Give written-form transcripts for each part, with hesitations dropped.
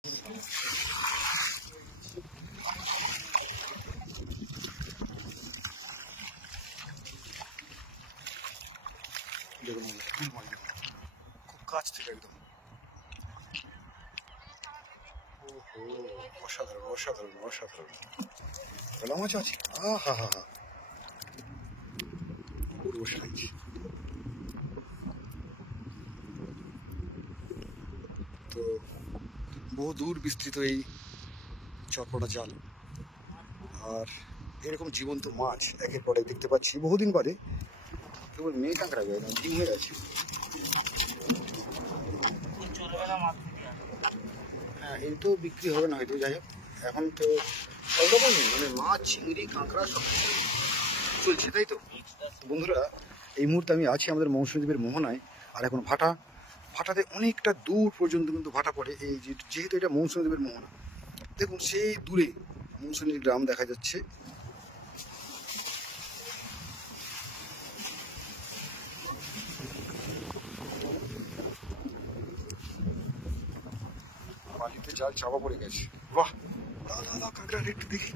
দেখুন খুব কাছ থেকে একদম। ওহো, অসাধারণ অসাধারণ অসাধারণ। ভোলা মাছ আছে, হা হা হা, পুরো সাইজ। তো বহু দূর বিস্তৃত এই চটপটা জাল, আর এরকম জীবন্ত মাছ একের পর এক দেখতে পাচ্ছি বহুদিন বাদে। কেবল মেয়ে কাঁকড়া যায় না, ডিম হয়ে আছে। হ্যাঁ, এই তো বিক্রি হবে না হয়তো, যাই হোক এখন তো সব রকম মানে মাছ, চিংড়ি, কাঁকড়া সব চলছে, তাই তো বন্ধুরা। এই মুহূর্তে আমি আছি আমাদের মৌসুমীদ্বীপের মোহনায়, আর এখন ভাটাতে অনেকটা দূর পর্যন্ত কিন্তু ভাটা পড়ে। এই যেহেতু এটা মৌসুমীদ্বীপের মোহনা, দেখুন সেই দূরে মৌসুমী গ্রাম দেখা যাচ্ছে। বালিতে জাল চাপা পড়ে গেছে। বাহ, দাদা কাঁকড়াটা একটু দেখি।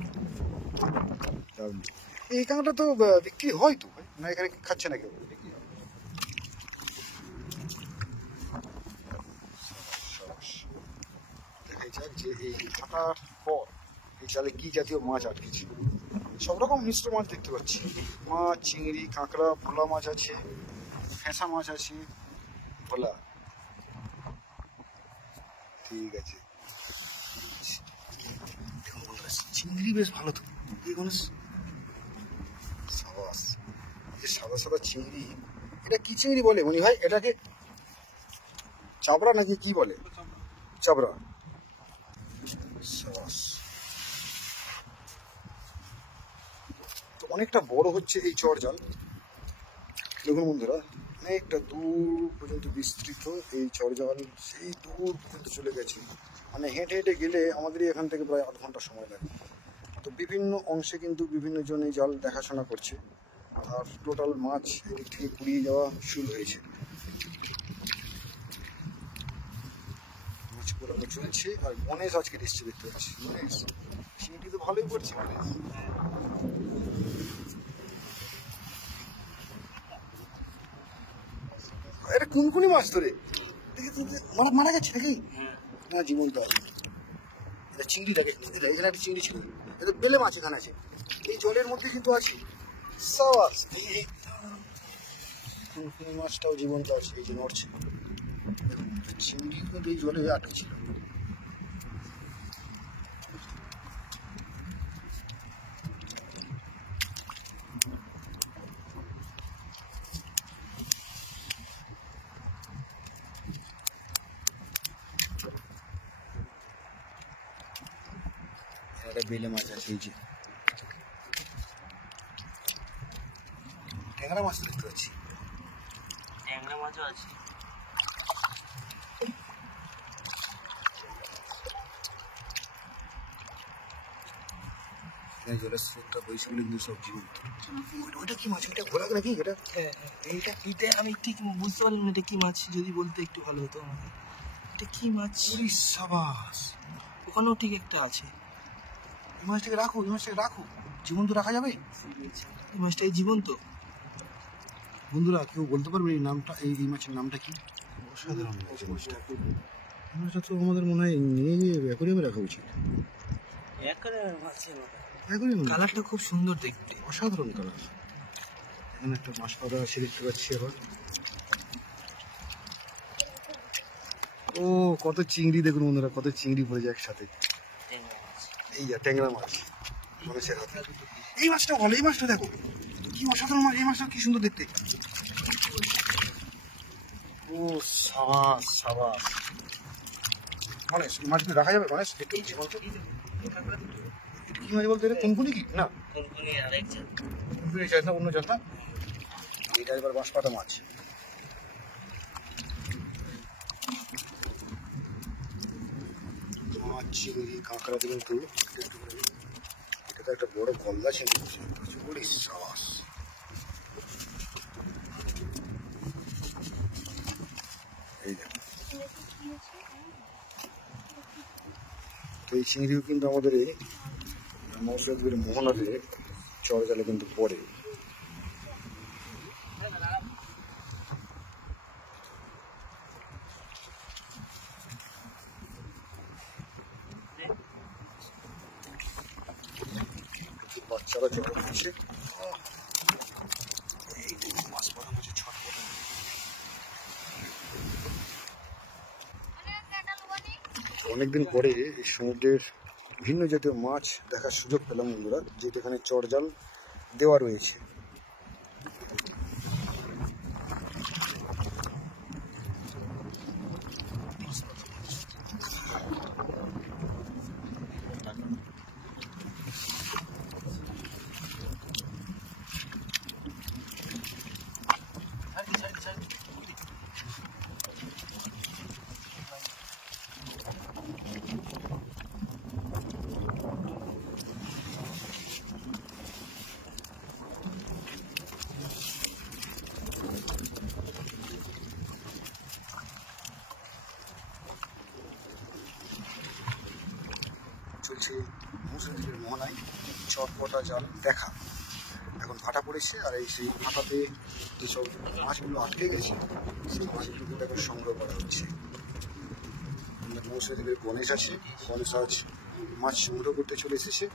এই কাঁকড়া তো বিক্রি হয় তো না, এখানে খাচ্ছে না কেউ? দেখাই যাক যে এই কাটার পর এই জালে কি জাতীয় মাছ আটকেছে। সব রকম মিশ্র মাছ দেখতে পাচ্ছি, মাছ, চিংড়ি, কাঁকড়া, ভোলা মাছ আছে, ফেঁসা মাছ আছে, ভোলা। ঠিক আছে, দেখুন বন্ধুরা চিংড়ি বেশ ভালো তো। দেখুন সাবাস, এই সাদা সাদা চিংড়ি। এটা কি চিংড়ি বলে মনি ভাই? এটাকে চাবড়া নাকি কি বলে? চাবড়া। সাবাস। তো অনেকটা বড় হচ্ছে এই চর জাল। দেখুন বন্ধুরা, অনেকটা দূর পর্যন্ত বিস্তৃত এই চর জাল, সেই দূর পর্যন্ত চলে গেছে। মানে হেঁটে হেঁটে গেলে আমাদেরই এখান থেকে প্রায় 8 ঘন্টা সময় লাগে। তো বিভিন্ন অংশে কিন্তু বিভিন্ন জন এই জাল দেখাশোনা করছে, আর টোটাল মাছ এদিক থেকে কুড়িয়ে যাওয়া শুরু হয়েছে। মাছ পোড়ানো চলছে, আর গণেশ আজকে এসছে দেখতে পাচ্ছি। গণেশ চিংড়ি তো ভালোই পড়ছে। গণেশ এটা কোনকুনি মাছ ধরে মারা গেছে নাকি? না, জীবন্ত আছে। এটা চিংড়িটাকে দিলে, এখানে একটা চিংড়ি ছিল, এটা বেলে মাছ এখানে আছে, এই জলের মধ্যে কিন্তু আছে। সাবাস, এই কোনকুনি মাছটাও জীবন্ত আছে, এই যে নড়ছে। চিংড়ি কিন্তু এই জলে আটকে ছিল। একটা বেলে মাছ আছে, এই যে ট্যাংরা মাছ দেখতে পাচ্ছি। ট্যাংরা মাছও আছে। জলের স্রোতটা বইছে বলে কিন্তু সব জীবন্ত। ওইটা কি মাছ? ওইটা ঘোড়া নাকি? এটা এইটা আমি ঠিক বুঝতে পারলাম না, এটা কি মাছ? যদি বলতে একটু ভালো হতো আমাকে। এটা কি মাছ? সাবাস, ওখানেও ঠিক একটা আছে। এই মাছটাকে রাখো, এই মাছটাকে রাখো, জীবন্ত রাখা যাবে? এই মাছটা জীবন্ত। বন্ধুরা কেউ বলতে পারবে এই নামটা, এই মাছের নামটা কি? অসাধারণ মাছটা। এই মাছটা তো আমাদের মনে হয় নিয়ে গিয়ে অ্যাকোরিয়ামে রাখা উচিত। কালারটা খুব সুন্দর দেখতে, অসাধারণ কালার। এখানে একটা মাছ পাতা আছে দেখতে পাচ্ছি আবার। ও কত চিংড়ি, দেখুন বন্ধুরা কত চিংড়ি পড়ে যায় একসাথে। এই যা ট্যাংরা মাছ মানুষের হাতে। এই মাছটা ভালো, এই মাছটা দেখো কি অসাধারণ মাছ, এই মাছটা কি সুন্দর দেখতে। ও সাবাস সাবাস। গণেশ, এই মাছগুলো রাখা যাবে গণেশ? একটু বলতো এটা কি মাছ বলতো? এটা কোনকুনি কি? না কোনকুনি চাষ না, অন্য চাষ না। এটা এবার বাঁশপাতা মাছ। মাছ, চিংড়ি, কাঁকড়া কিন্তু এটা তো একটা বড় গলদা চিংড়ি। সাবাস। এই দেখো এই চিংড়িও কিন্তু আমাদের এই মৌসুমীর মোহনাতে চর জালে কিন্তু পড়ে। বাচ্চারা জল খাচ্ছে, মাছ পড়া মাঝে ছটপট। অনেকদিন পরে এই সমুদ্রের ভিন্ন জাতীয় মাছ দেখার সুযোগ পেলাম বন্ধুরা, যেটা এখানে চরজাল দেওয়া রয়েছে। চলছে মৌসুমীর মোহনায় চটপটা জাল দেখা। এখন ভাটা পড়েছে, আর এই সেই ভাটাতে যেসব মাছগুলো আটকে গেছে সেই মাছগুলো কিন্তু এখন সংগ্রহ করা হচ্ছে। মৌসুমীর গণেশ আছে, গণেশ আজ মাছ সংগ্রহ করতে চলে এসেছে।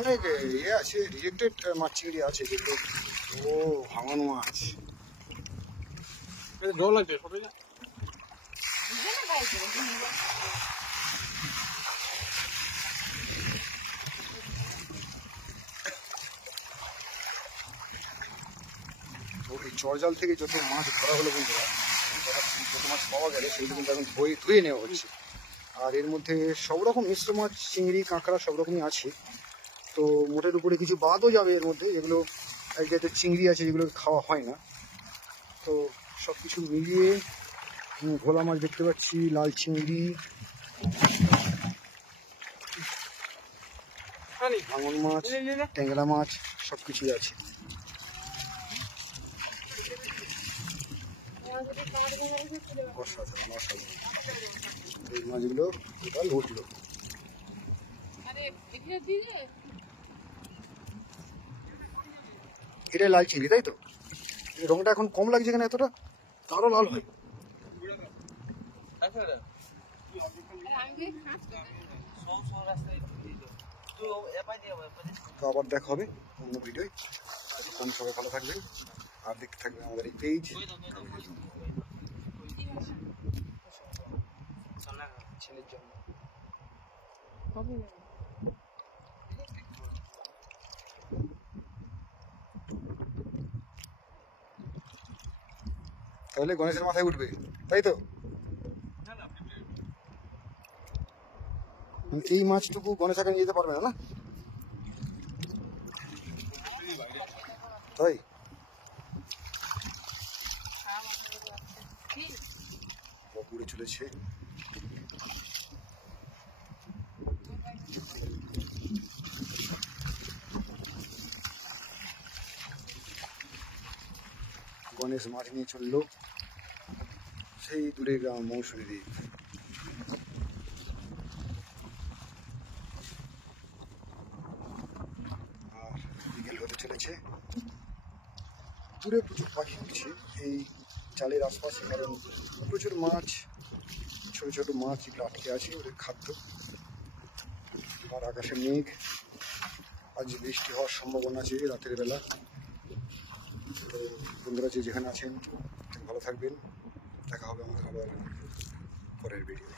অনেক ইয়ে আছে, রিজেক্টেড মাছ চিংড়ি আছে যেগুলো ও ভাঙানো মাছ। জল লাগবে সবাই না। তো এই চরজাল থেকে যত মাছ ধরা হলো বন্ধুরা, যত মাছ পাওয়া গেলে সেগুলো কিন্তু এখন ধুয়ে নেওয়া হচ্ছে। আর এর মধ্যে সব রকম মিশ্র মাছ, চিংড়ি, কাঁকড়া সব রকমই আছে। তো মোটের উপরে কিছু বাদও যাবে এর মধ্যে, যেগুলো এক জাতের চিংড়ি আছে যেগুলো খাওয়া হয় না। তো সব কিছু মিলিয়ে ভোলা মাছ দেখতে পাচ্ছি, লাল চিংড়ি, ভাঙন মাছ, ট্যাংরা মাছ সব কিছুই আছে। অসাধারণ অসাধারণ এই মাছগুলো টোটাল উঠলো। এটাই লাল চিংড়ি তাই তো? রংটা এখন কম লাগছে কেন এতটা? তারও লাল হয়। তো আবার দেখা হবে অন্য ভিডিওয়। সবাই ভালো থাকবেন আর দেখতে থাকবেন আমাদের এই পেজ। ছেলের জন্য তাহলে গণেশের মাথায় উঠবে তাই তো? এই মাছটুকু গণেশ আগে নিয়ে যেতে পারবে না, তাই পুড়ে চলেছে। গণেশ মাছ নিয়ে চললো সেই দূরে গ্রাম মৌসুমী দ্বীপ। আর বিকেল হতে চলেছে, দূরে প্রচুর পাখি উঠছে এই জালের আশপাশে, কারণ প্রচুর মাছ, ছোট ছোট মাছ এগুলো আটকে আছে ওদের খাদ্য। আর আকাশে মেঘ, আজ বৃষ্টি হওয়ার সম্ভাবনা আছে রাতের বেলা। তো বন্ধুরা যে যেখানে আছেন ভালো থাকবেন, দেখা হবে আমাদের আবার পরের ভিডিও।